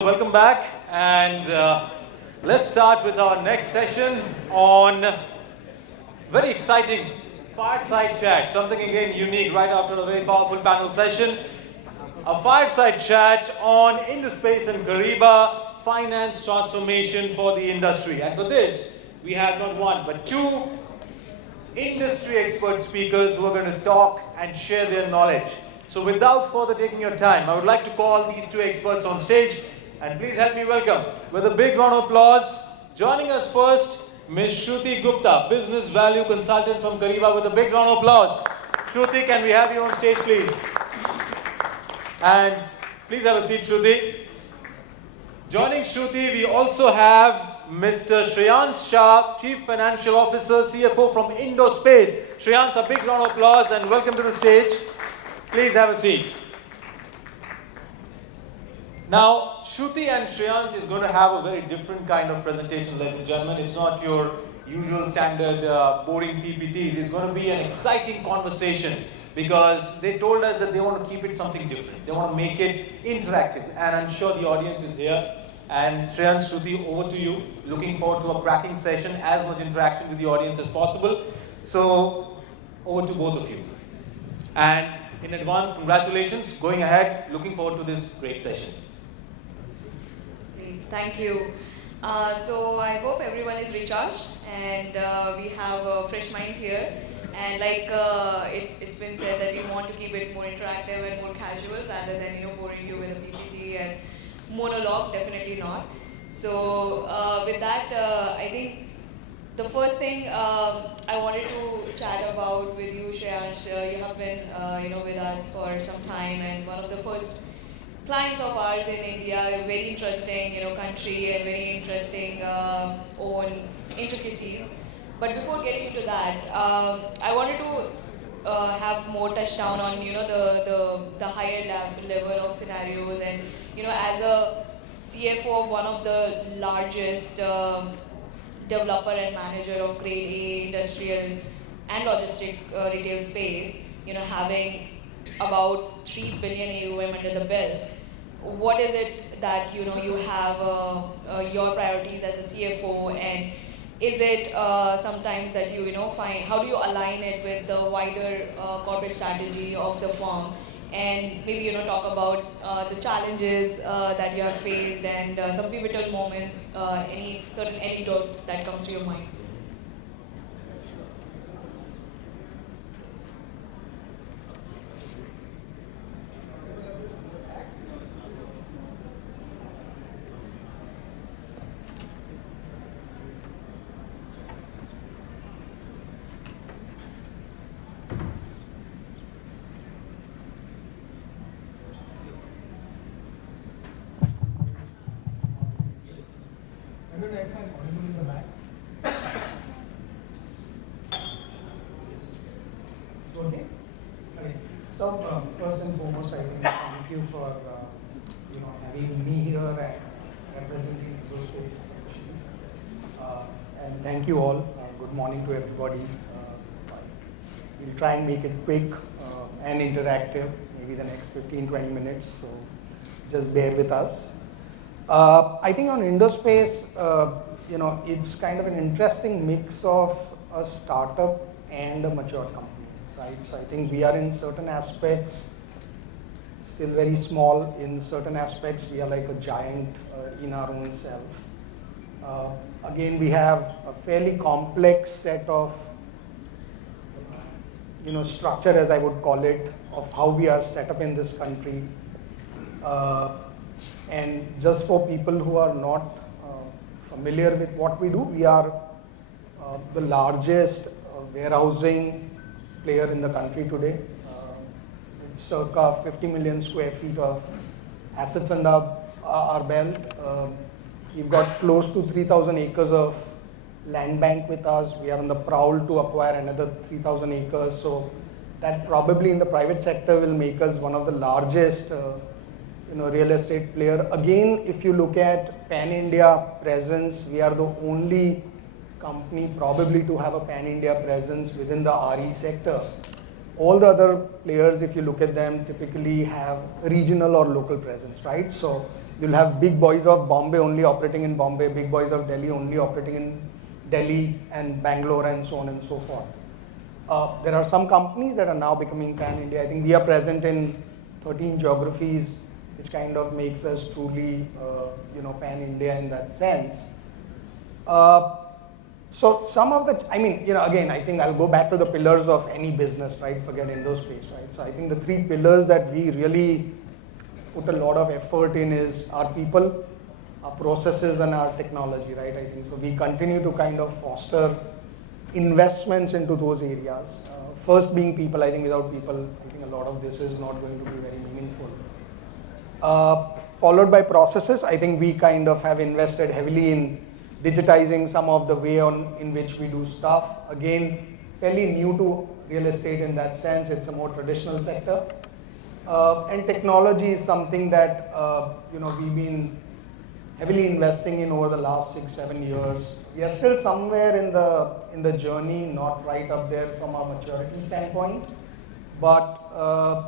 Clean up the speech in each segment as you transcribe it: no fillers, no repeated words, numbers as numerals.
Welcome back, and let's start with our next session on very exciting fireside chat, something again unique right after a very powerful panel session. A fireside chat on Indospace and Kyriba finance transformation for the industry. And for this, we have not one but two industry expert speakers who are going to talk and share their knowledge. So without further taking your time, I would like to call these two experts on stage. And please help me welcome, with a big round of applause, joining us first, Ms. Shruti Gupta, Business Value Consultant from Kyriba, with a big round of applause. Shruti, can we have you on stage, please? And please have a seat, Shruti. Joining Shruti, we also have Mr. Shreyansh Shah, Chief Financial Officer, CFO from IndoSpace. Shreyansh, a big round of applause and welcome to the stage. Please have a seat. Now, Shruti and Shreyansh is going to have a very different kind of presentation, ladies and gentlemen. It's not your usual standard boring PPTs. It's going to be an exciting conversation because they told us that they want to keep it something different. They want to make it interactive, and I'm sure the audience is here. And Shreyansh, Shruti, over to you. Looking forward to a cracking session, as much interaction with the audience as possible. So, over to both of you. And in advance, congratulations. Going ahead, looking forward to this great session. Thank you. So I hope everyone is recharged and we have fresh minds here. And like it's been said that we want to keep it more interactive and more casual rather than boring you with a PPT and monologue. Definitely not. So with that, I think the first thing I wanted to chat about with you, Shreyansh. You have been with us for some time, and one of the first clients of ours in India, a very interesting country and very interesting own intricacies. But before getting into that, I wanted to have more touchdown on the higher level of scenarios, and as a CFO of one of the largest developer and manager of grade A industrial and logistic retail space, having about 3 billion AUM under the belt. What is it that you have your priorities as a CFO, and is it sometimes that you find, how do you align it with the wider corporate strategy of the firm, and maybe talk about the challenges that you have faced and some pivotal moments, any certain anecdotes that comes to your mind? I don't know if I'm audible in the back. Okay. Okay. So first and foremost, I think thank you for having me here and representing IndoSpace especially. And thank you all. Good morning to everybody. We'll try and make it quick and interactive. Maybe the next 15-20 minutes. So just bear with us. I think on IndoSpace, it's kind of an interesting mix of a startup and a mature company, right? So I think we are in certain aspects still very small. In certain aspects, we are like a giant in our own self. Again, we have a fairly complex set of structure, as I would call it, of how we are set up in this country. And just for people who are not familiar with what we do, we are the largest warehousing player in the country today. It's circa 50 million square feet of assets under our belt. We've got close to 3,000 acres of land bank with us. We are on the prowl to acquire another 3,000 acres. So that probably in the private sector will make us one of the largest real estate player. Again, if you look at pan-India presence, we are the only company probably to have a pan-India presence within the RE sector. All the other players, if you look at them, typically have regional or local presence, right? So You'll have big boys of Bombay only operating in Bombay, big boys of Delhi only operating in Delhi and Bangalore and so on and so forth. There are some companies that are now becoming pan-India. I think we are present in 13 geographies, which kind of makes us truly, pan-India in that sense. So some of the, again, I think I'll go back to the pillars of any business, right? Forget Indospace, right? So I think the 3 pillars that we really put a lot of effort in is our people, our processes, and our technology, right? I think so. We continue to kind of foster investments into those areas. First being people. I think without people, I think a lot of this is not going to be very meaningful. Followed by processes. I think we kind of have invested heavily in digitizing some of the way in which we do stuff. Again, fairly new to real estate in that sense. It's a more traditional sector. And technology is something that we've been heavily investing in over the last 6-7 years. We are still somewhere in the journey, not right up there from a maturity standpoint. But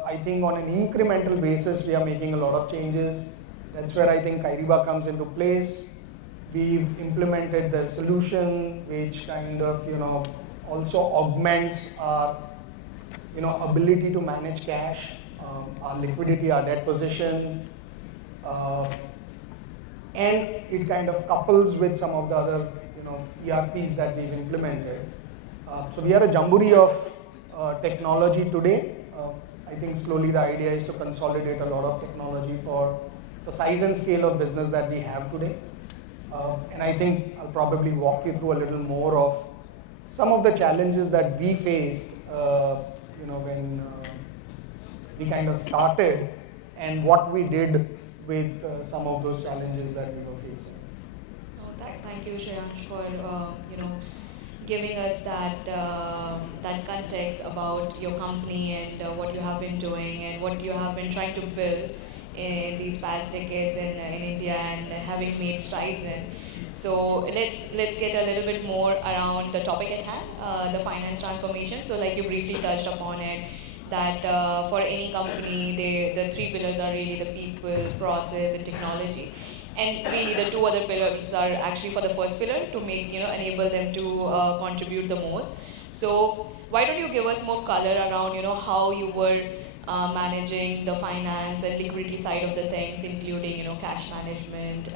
I think on an incremental basis, we are making a lot of changes. That's where I think Kyriba comes into place. We've implemented the solution, which kind of also augments our ability to manage cash, our liquidity, our debt position, and it kind of couples with some of the other ERPs that we've implemented. So we are a jamboree of technology today. I think slowly the idea is to consolidate a lot of technology for the size and scale of business that we have today. And I think I'll probably walk you through a little more of some of the challenges that we faced when we kind of started and what we did with some of those challenges that we were facing. Thank you, Shreyansh, for giving us that context about your company and what you have been doing and what you have been trying to build in these past decades in India and having made strides in. So let's get a little bit more around the topic at hand, the finance transformation. So like you briefly touched upon it, that for any company, the 3 pillars are really the people, process, and technology. And really the 2 other pillars are actually for the first pillar to make, enable them to contribute the most. So why don't you give us more color around, how you were managing the finance and liquidity side of the things, including, cash management,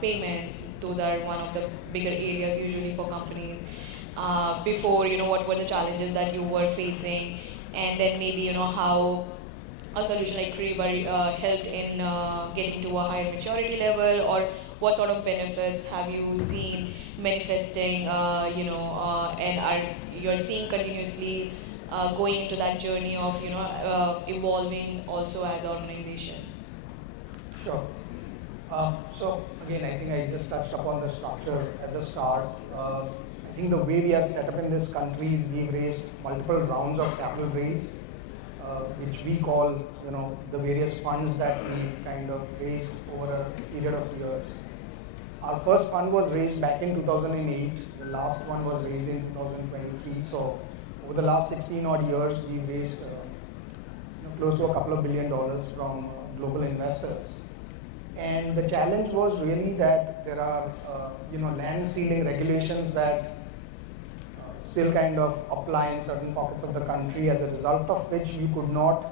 payments. Those are one of the bigger areas usually for companies. Before, what were the challenges that you were facing? And then maybe, how a solution like Kyriba helped in getting to a higher maturity level, or what sort of benefits have you seen manifesting, and you're seeing continuously going into that journey of, evolving also as an organization? Sure. So again, I think I just touched upon the structure at the start. I think the way we are set up in this country is we've raised multiple rounds of capital raise, which we call, the various funds that we kind of raised over a period of years. Our first fund was raised back in 2008. The last one was raised in 2023. So over the last 16 odd years, we've raised close to a couple of $1 billion from global investors. And the challenge was really that there are, land ceiling regulations that still kind of apply in certain pockets of the country, as a result of which you could not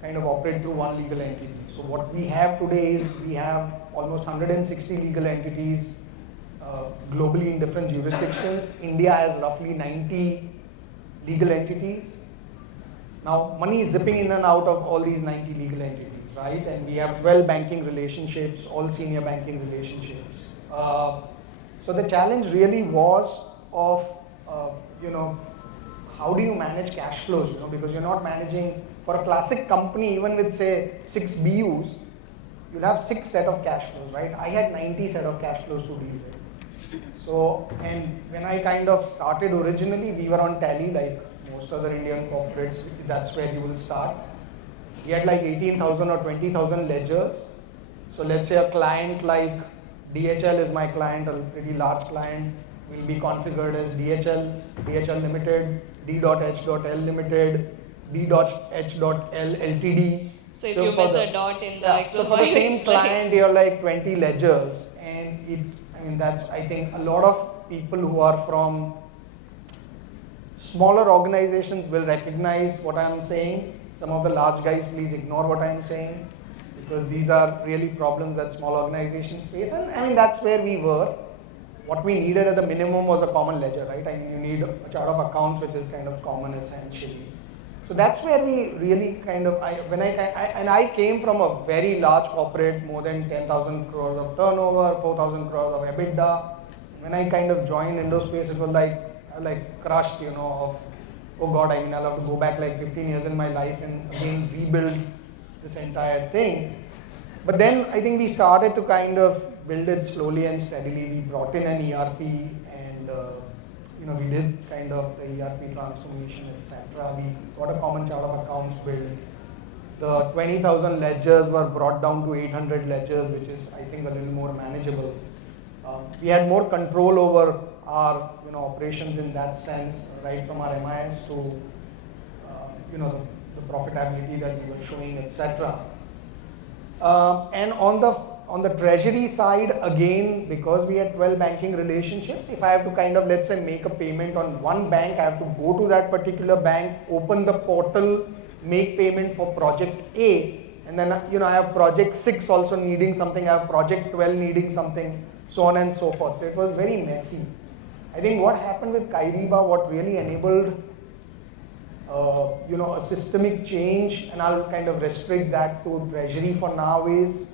kind of operate through one legal entity. So what we have today is we have almost 160 legal entities globally in different jurisdictions. India has roughly 90 legal entities. Now, money is zipping in and out of all these 90 legal entities, right? And we have 12 banking relationships, all senior banking relationships. So the challenge really was of, how do you manage cash flows? Because you're not managing, for a classic company, even with say 6 BUs, you'll have 6 set of cash flows, right? I had 90 set of cash flows to deal with. So, and when I kind of started originally, we were on Tally, like most other Indian corporates, that's where you will start. We had like 18,000 or 20,000 ledgers. So let's say a client like DHL is my client, a pretty large client, will be configured as DHL Limited, D.H.L Limited, D.H.L Ltd, So if So you for miss the- a dot in the Yeah, Excel so for the file, same it's like- client, you're like 20 ledgers, and that's, I think, a lot of people who are from smaller organizations will recognize what I'm saying. Some of the large guys, please ignore what I'm saying, because these are really problems that small organizations face. And I mean, that's where we were. What we needed at the minimum was a common ledger, right? I mean, you need a chart of accounts, which is kind of common essentially. So that's where we really kind of, I came from a very large corporate, more than 10,000 crores of turnover, 4,000 crores of EBITDA. When I kind of joined Indospace, it was like crushed, of, oh God, I mean, I'll have to go back like 15 years in my life and again rebuild this entire thing. But then I think we started to kind of build it slowly and steadily. We brought in an ERP, and we did kind of the ERP transformation, etc. We got a common chart of accounts built. The 20,000 ledgers were brought down to 800 ledgers, which is, I think, a little more manageable. We had more control over our operations in that sense, right from our MIS to the profitability that we were showing, etc. And on the treasury side, again, because we had 12 banking relationships, if I have to kind of, let's say, make a payment on one bank, I have to go to that particular bank, open the portal, make payment for project A, and then I have project 6 also needing something, I have project 12 needing something, so on and so forth. So it was very messy. I think what happened with Kyriba, what really enabled a systemic change, and I'll kind of restrict that to treasury for now, is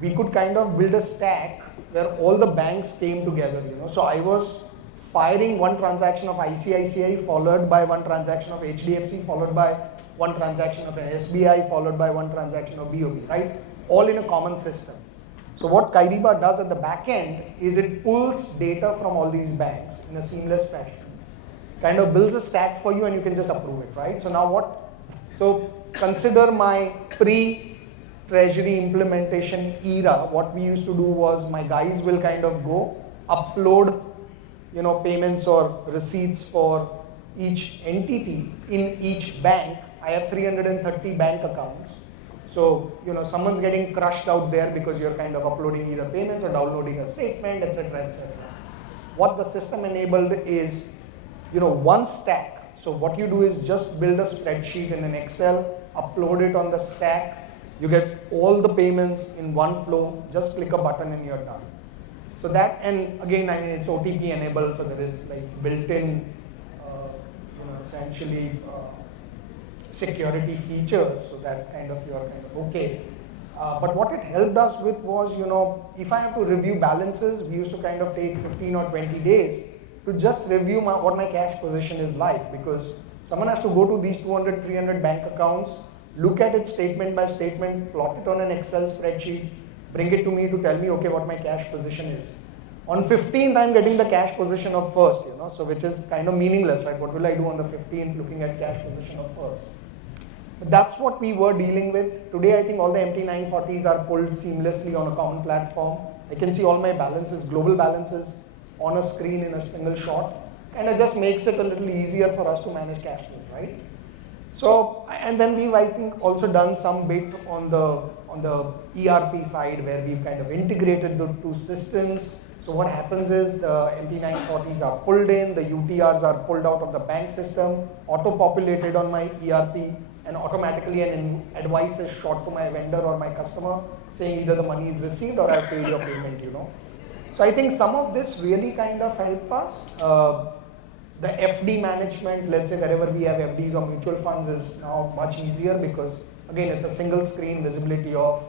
we could kind of build a stack where all the banks came together. So I was firing one transaction of ICICI, followed by one transaction of HDFC, followed by one transaction of an SBI, followed by one transaction of BOB, right? All in a common system. So what Kyriba does at the back end is it pulls data from all these banks in a seamless fashion, kind of builds a stack for you, and you can just approve it, right? So now what? So consider my pre-treasury implementation era. What we used to do was my guys will kind of go upload, payments or receipts for each entity in each bank. I have 330 bank accounts. So, someone's getting crushed out there because you're kind of uploading either payments or downloading a statement, etc., etc. What the system enabled is, one stack. So what you do is just build a spreadsheet in an Excel, upload it on the stack, you get all the payments in one flow, just click a button and you're done. So that, and again, I mean, it's OTP enabled, so there is like built-in, essentially security features, so that kind of you're kind of okay. But what it helped us with was, if I have to review balances, we used to kind of take 15 or 20 days to just review what my cash position is like, because someone has to go to these 200, 300 bank accounts, look at it statement by statement, plot it on an Excel spreadsheet, bring it to me to tell me, okay, what my cash position is. On 15th, I'm getting the cash position of first, so which is kind of meaningless, right? What will I do on the 15th looking at cash position of first? But that's what we were dealing with. Today, I think all the empty 940s are pulled seamlessly on a common platform. I can see all my balances, global balances, on a screen in a single shot, and it just makes it a little easier for us to manage cash flow, right? So, and then we've, I think, also done some bit on the ERP side where we've kind of integrated the two systems. So what happens is the MT940s are pulled in, the UTRs are pulled out of the bank system, auto-populated on my ERP, and automatically an advice is shot to my vendor or my customer saying either the money is received or I've paid your payment, So I think some of this really kind of helped us. The FD management, let's say wherever we have FDs or mutual funds, is now much easier because, again, it's a single screen visibility of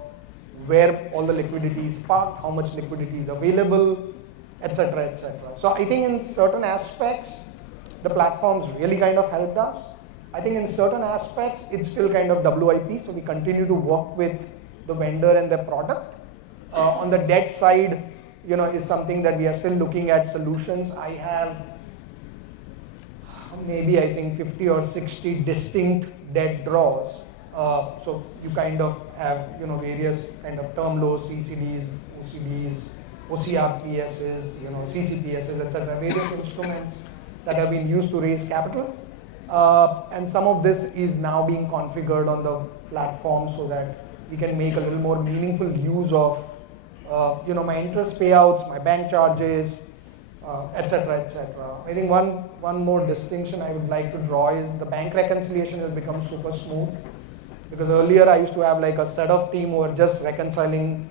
where all the liquidity is parked, how much liquidity is available, etc., etc. So I think in certain aspects, the platforms really kind of helped us. I think in certain aspects, it's still kind of WIP, so we continue to work with the vendor and the product. On the debt side, is something that we are still looking at solutions. I have maybe I think 50 or 60 distinct debt draws. So you kind of have various kind of term loans, CCDs, OCDs, OCRPSs, CCPSs, etc. Various instruments that have been used to raise capital. And some of this is now being configured on the platform so that we can make a little more meaningful use of my interest payouts, my bank charges, etc., etc. I think one more distinction I would like to draw is the bank reconciliation has become super smooth, because earlier I used to have like a set of team who were just reconciling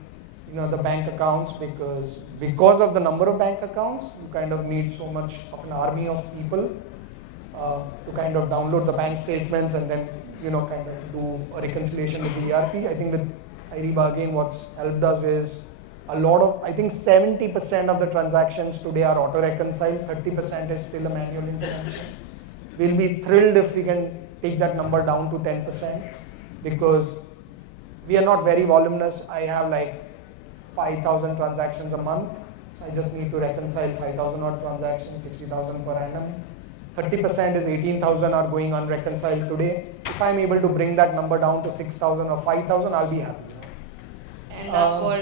the bank accounts, because of the number of bank accounts, you kind of need so much of an army of people to kind of download the bank statements and then kind of do a reconciliation with the ERP. I think with Kyriba again, what's helped us is I think 70% of the transactions today are auto-reconciled, 30% is still a manual intervention. We'll be thrilled if we can take that number down to 10%, because we are not very voluminous. I have like 5,000 transactions a month. I just need to reconcile 5,000 odd transactions, 60,000 per annum. 30% is 18,000 are going unreconciled today. If I'm able to bring that number down to 6,000 or 5,000, I'll be happy. And that's for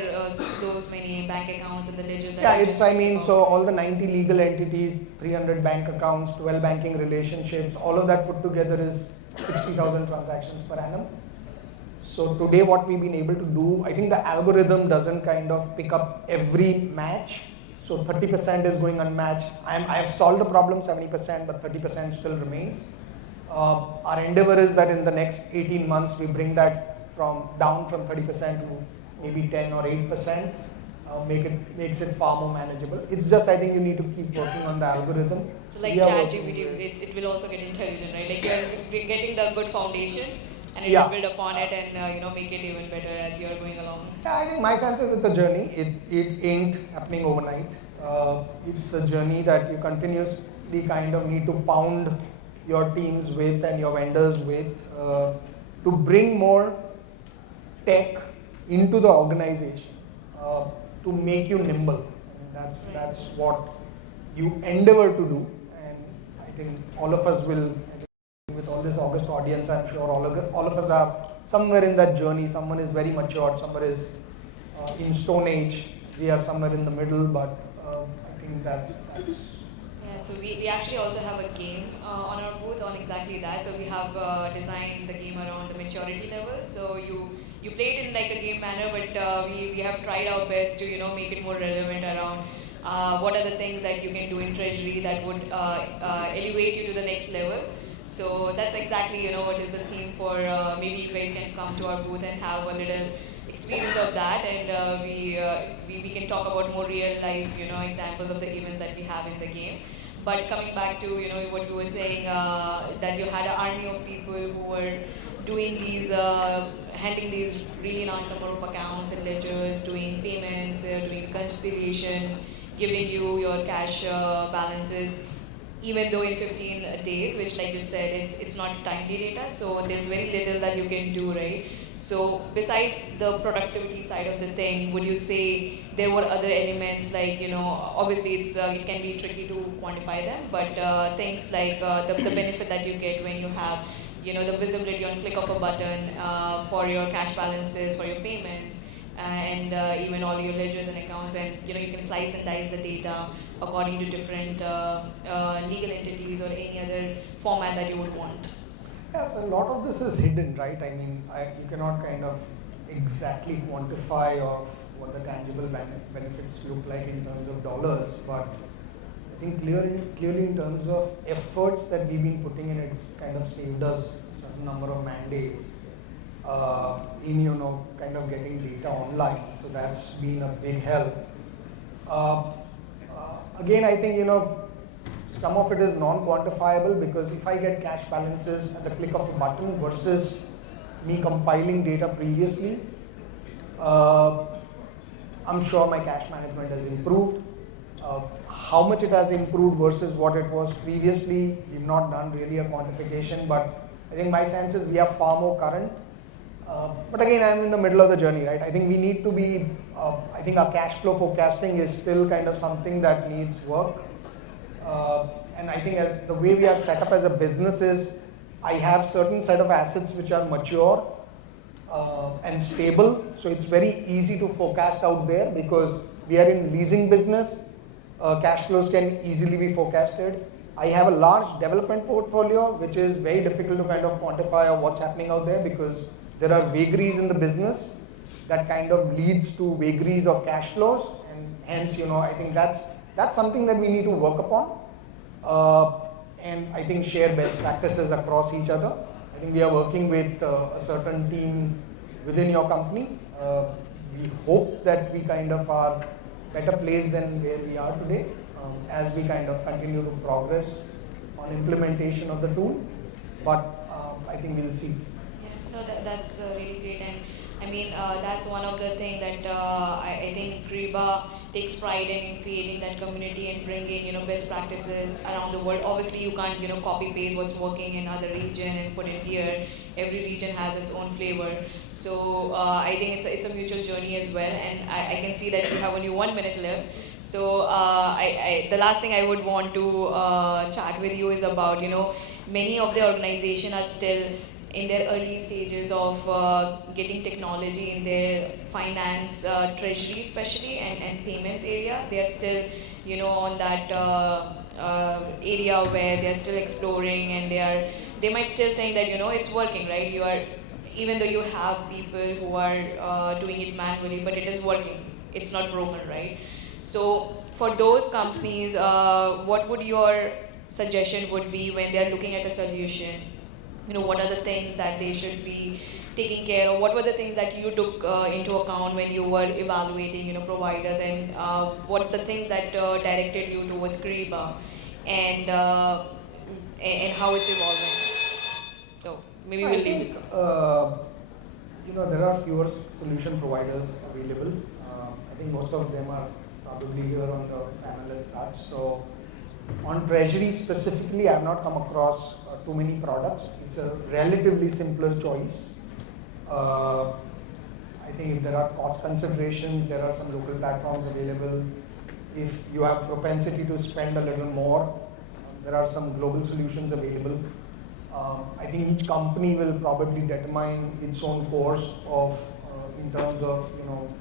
those many bank accounts and the ledgers. So all the 90 legal entities, 300 bank accounts, 12 banking relationships, all of that put together is 60,000 transactions per annum. So today what we've been able to do, I think the algorithm doesn't kind of pick up every match. So 30% is going unmatched. I have solved the problem 70%, but 30% still remains. Our endeavor is that in the next 18 months, we bring that down from 30% to maybe 10 or 8%, makes it far more manageable. It's just, I think you need to keep working on the algorithm. So like ChatGPT, it will also get intelligent, right? Like you're getting the good foundation, and it will build upon it and make it even better as you're going along. Yeah, I think my sense is it's a journey. It ain't happening overnight. It's a journey that you continuously kind of need to pound your teams with and your vendors with to bring more tech into the organization to make you nimble. That's what you endeavor to do, and I think all of us will. With all this August audience, I'm sure all of us are somewhere in that journey. Someone is very mature, someone is in stone age. We are somewhere in the middle, but I think that's. Yeah, so we actually also have a game on our booth on exactly that. So we have designed the game around the maturity level. So you play it in like a game manner, but we have tried our best to make it more relevant around what are the things that you can do in treasury that would elevate you to the next level. So that's exactly what is the theme for. Maybe you guys can come to our booth and have a little experience of that, and we can talk about more real life examples of the events that we have in the game. But coming back to what you were saying, that you had an army of people who were doing these, handling these really large number of accounts and ledgers, doing payments, doing reconciliation, giving you your cash balances. Even though in 15 days, which like you said, it's not timely data, so there's very little that you can do, right? So besides the productivity side of the thing, would you say there were other elements like, obviously it can be tricky to quantify them, but things like the benefit that you get when you have, the visibility on click of a button for your cash balances, for your payments, and even all your ledgers and accounts, and you can slice and dice the data according to different legal entities or any other format that you would want. Yeah, so a lot of this is hidden, right? I mean, you cannot kind of exactly quantify of what the tangible benefits look like in terms of dollars, but I think clearly in terms of efforts that we've been putting in, it kind of saved us a certain number of mandates in kind of getting data online. So that's been a big help. Again, I think some of it is non-quantifiable, because if I get cash balances at the click of a button versus me compiling data previously, I'm sure my cash management has improved. How much it has improved versus what it was previously, we've not done really a quantification, but I think my sense is we are far more current. But again, I'm in the middle of the journey, right? I think we need to be, I think our cash flow forecasting is still kind of something that needs work. And I think as the way we are set up as a business is, I have certain set of assets which are mature and stable. So it's very easy to forecast out there because we are in leasing business. Cash flows can easily be forecasted. I have a large development portfolio, which is very difficult to kind of quantify of what's happening out there because there are vagaries in the business that kind of leads to vagaries of cash flows, and hence, I think that's something that we need to work upon, and I think share best practices across each other. I think we are working with a certain team within your company. We hope that we kind of are better placed than where we are today as we kind of continue to progress on implementation of the tool. But I think we'll see. Yeah, no, that's really great. And I mean, that's one of the things that I think Kyriba takes pride in creating that community and bringing, best practices around the world. Obviously, you can't, copy paste what's working in other region and put it here. Every region has its own flavor. So I think it's a mutual journey as well. And I can see that you have only 1 minute left. So the last thing I would want to chat with you is about, many of the organizations are still in their early stages of getting technology in their finance, treasury especially, and payments area. They are still, on that area where they are still exploring, and they might still think that, it's working, right? Even though you have people who are doing it manually, but it is working. It's not broken, right? So for those companies, what would your suggestion would be when they are looking at a solution? What are the things that they should be taking care of? What were the things that you took into account when you were evaluating, providers, and what the things that directed you towards Kyriba, and how it's evolving? So maybe we'll leave it. There are fewer solution providers available. I think most of them are probably here on the panel as such. So on treasury specifically, I have not come across too many products. It's a relatively simpler choice. I think if there are cost considerations, there are some local platforms available. If you have propensity to spend a little more, there are some global solutions available. I think each company will probably determine its own course of, in terms of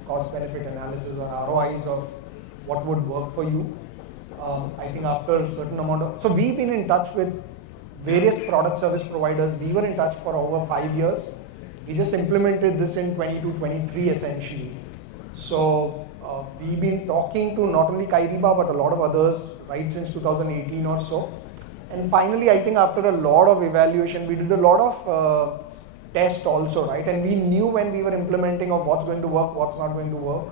cost benefit analysis or ROIs of what would work for you. I think after a certain amount of, so we've been in touch with various product service providers. We were in touch for over 5 years. We just implemented this in 22-23 essentially. So we've been talking to not only Kyriba but a lot of others right since 2018 or so. And finally, I think after a lot of evaluation, we did a lot of tests also, right? And we knew when we were implementing of what's going to work, what's not going to work.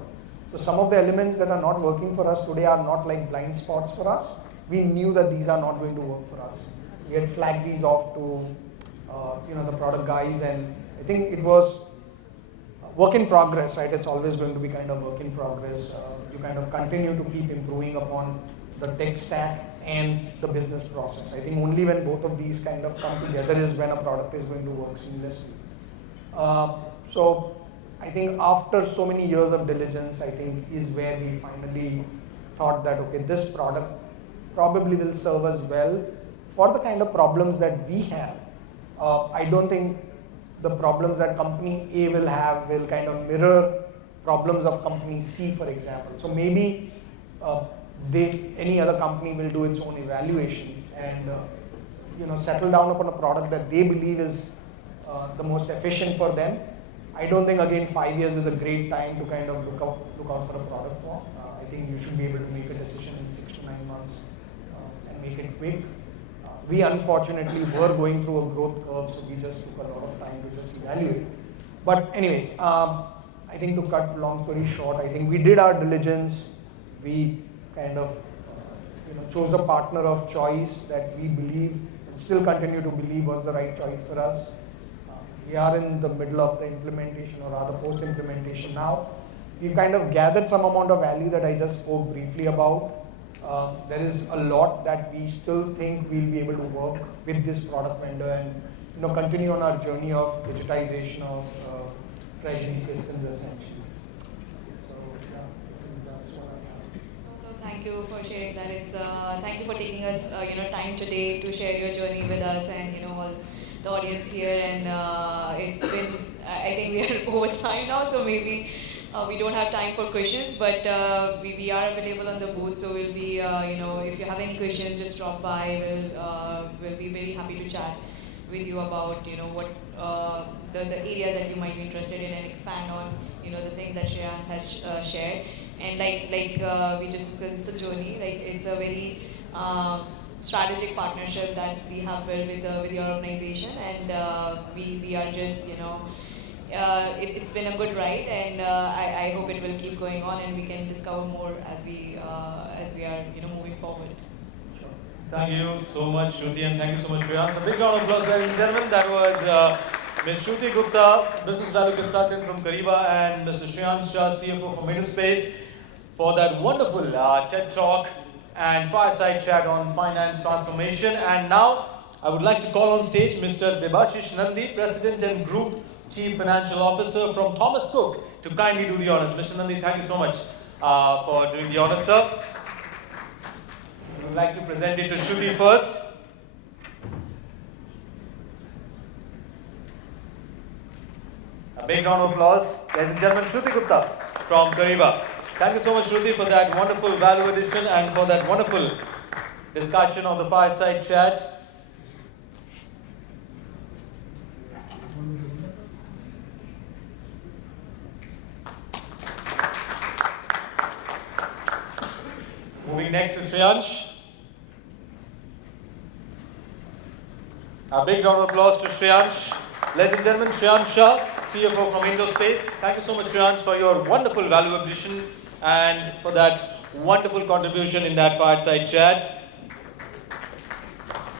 So some of the elements that are not working for us today are not like blind spots for us. We knew that these are not going to work for us. We had flagged these off to the product guys, and I think it was work in progress, right? It's always going to be kind of work in progress. You kind of continue to keep improving upon the tech stack and the business process. I think only when both of these kind of come together is when a product is going to work seamlessly. So I think after so many years of diligence, I think is where we finally thought that, okay, this product probably will serve us well for the kind of problems that we have. I don't think the problems that company A will have will kind of mirror problems of company C, for example. So maybe any other company will do its own evaluation and settle down upon a product that they believe is the most efficient for them. I don't think, again, 5 years is a great time to kind of look out for a product for. I think you should be able to make a decision in 6 to 9 months and make it quick. We unfortunately were going through a growth curve, so we just took a lot of time to just evaluate. But anyways, I think to cut long story short, I think we did our diligence. We kind of chose a partner of choice that we believe and still continue to believe was the right choice for us. We are in the middle of the implementation, or rather post-implementation now. We've kind of gathered some amount of value that I just spoke briefly about. There is a lot that we still think we'll be able to work with this product vendor and continue on our journey of digitization of treasury systems essentially. So yeah, I think that's what I have. Thank you for sharing that. Thank you for taking us time today to share your journey with us and all the audience here. And it's been, I think we are over time now, so maybe We don't have time for questions, but we are available on the booth, so we'll be, if you have any questions, just drop by. We'll be very happy to chat with you about, what the areas that you might be interested in and expand on, the things that Shreyansh has shared. And we just discussed, it's a journey. It's a very strategic partnership that we have built with your organization, and we are just, it's been a good ride, and I hope it will keep going on, and we can discover more as we are, moving forward. Thank you so much, Shruti, and thank you so much, Shreyansh. A big round of applause, ladies and gentlemen. That was Ms. Shruti Gupta, Business Value Consultant from Kyriba, and Mr. Shreyansh Shah, CFO from IndoSpace, for that wonderful TED Talk and fireside chat on finance transformation. And now, I would like to call on stage Mr. Debashish Nandi, President and Group Chief Financial Officer from Thomas Cook, to kindly do the honors. Mr. Nandi, thank you so much for doing the honors, sir. I would like to present it to Shruti first. A big round of applause. Ladies and gentlemen, Shruti Gupta from Kyriba. Thank you so much, Shruti, for that wonderful value addition and for that wonderful discussion on the fireside chat. Moving next to Shreyansh. A big round of applause to Shreyansh. Ladies and gentlemen, Shreyansh Shah, CFO from Indospace. Thank you so much, Shreyansh, for your wonderful value addition and for that wonderful contribution in that fireside chat.